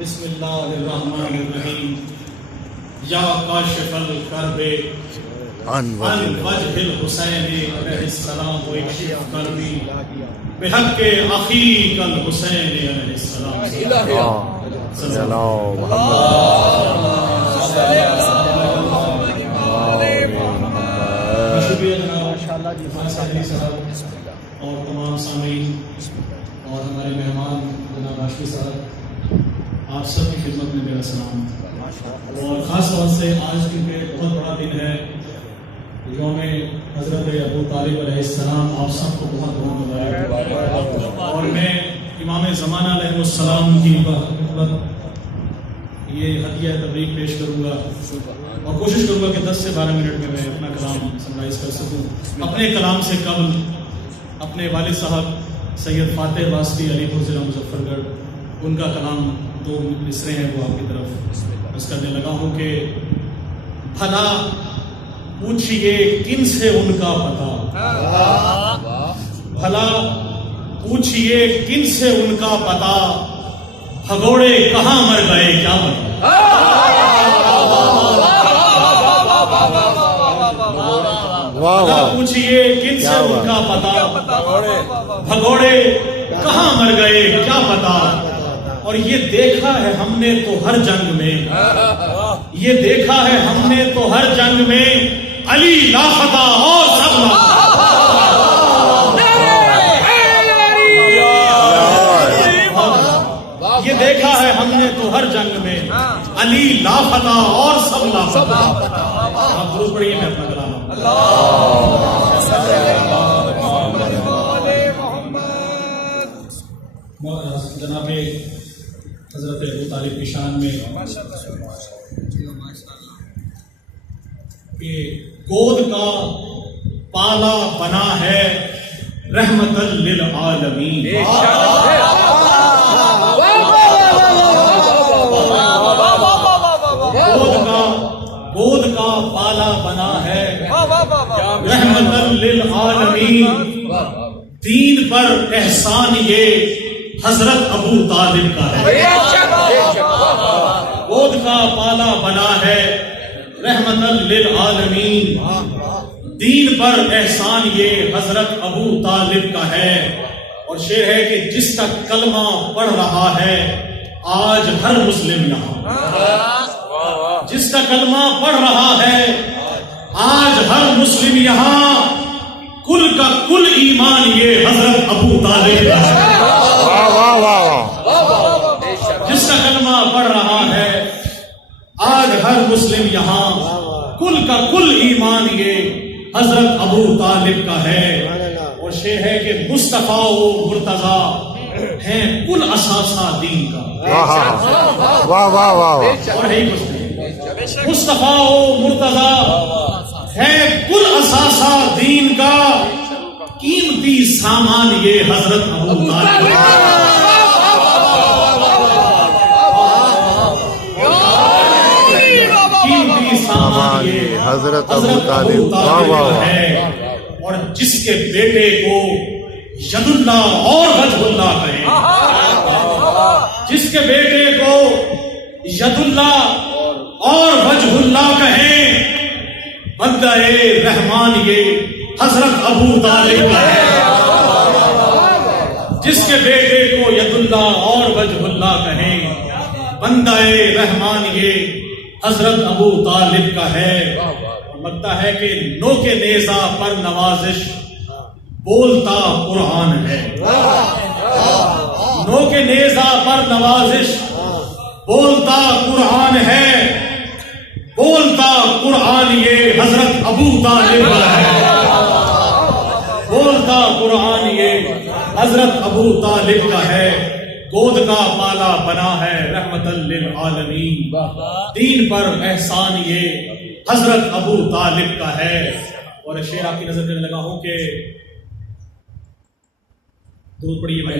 بسم اللہ الرحمن الرحیم یا کاشف الکرب عن وجہ الحسین علیہ السلام و اکشف کربی بحق اخیک الحسین علیہ السلام صلی اللہ شکریہ جناب اور تمام سامعین اور ہمارے مہمان جناب راشد صاحب، آپ سب کی خدمت میں میرا سلام، اور خاص طور سے آج کیونکہ بہت بڑا دن ہے، یوم حضرت ابو طالب علیہ السلام، آپ سب کو بہت بہت مبارک، اور میں امام زمانہ علیہ السلام کی خدمت یہ ہدیہ تبریک پیش کروں گا اور کوشش کروں گا کہ 10 سے 12 منٹ میں اپنا کلام سمرائز کر سکوں۔ اپنے کلام سے قبل اپنے والد صاحب سید فاتح واسطی علی پور ضلع مظفر گڑھ، ان کا کلام 2 مصرے ہیں، وہ آپ کی طرف عرض کرنے لگا ہوں کہ بھلا پوچھئے کن سے ان کا پتہ، بھلا پوچھئے کن سے ان کا پتہ، بھگوڑے کہاں مر گئے کیا پتہ، بھلا پوچھئے کن سے ان کا پتہ، بھگوڑے کہاں مر گئے کیا پتہ، اور یہ دیکھا ہے ہم نے تو ہر جنگ میں، یہ دیکھا ہے ہم نے تو ہر جنگ میں، علی لافتہ اور سب لافتہ، یہ دیکھا ہے ہم نے تو ہر جنگ میں، علی لافتہ اور سب لافتہ۔ آپ درود پڑھیے، میں اپنا کلام جناب حضرت ابو طالب کی شان میں کہ گود کا پالا بنا ہے رحمت للعالمین، گود کا پالا بنا ہے رحمت للعالمین، دین پر احسان یہ حضرت ابو طالب کا ہے، گود کا پالا بنا ہے رحمت للعالمین، دین پر احسان یہ حضرت ابو طالب کا ہے۔ اور شعر ہے کہ جس کا کلمہ پڑھ رہا ہے آج ہر مسلم یہاں، جس کا کلمہ پڑھ رہا ہے آج ہر مسلم یہاں، کل کا کل ایمان یہ حضرت ابو طالب کا ہے، جس کا کلمہ پڑھ رہا ہے آج ہر مسلم یہاں، کل کا کل ایمان یہ حضرت ابو طالب کا ہے۔ اور شعر ہے کہ مصطفیٰ و مرتضیٰ ہیں کل اثاثہ دین کا، اور ہے کچھ نہیں، مصطفیٰ و مرتضیٰ ہے کل اثاثہ دین کا، قیمتی سامان یہ حضرت ابو طالب کا ہے، حضرت ابو طالب ہے۔ اور جس کے بیٹے کو ید اللہ اور وجہ اللہ کہیں، جس کے بیٹے کو ید اللہ اور وجہ اللہ کہیں، بندہ رحمان یہ حضرت ابو طالب کا ہے، جس کے بیٹے کو ید اللہ اور وجہ اللہ کہیں، بندہ رحمان یہ حضرت ابو طالب کا ہے۔ لگتا ہے کہ نو کے نیزہ پر نوازش بولتا قرآن ہے، نو کے نیزہ پر نوازش بولتا قرآن ہے، بولتا قرآن یہ حضرت ابو طالب کا ہے، بولتا قرآن یہ حضرت ابو طالب کا ہے، گود کا پالا بنا ہے رحمت للعالمین، دین پر احسان یہ حضرت ابو طالب کا ہے۔ اور شعر آپ کی نظر کرنے لگا ہوں کہ درود پڑھیے بھائی۔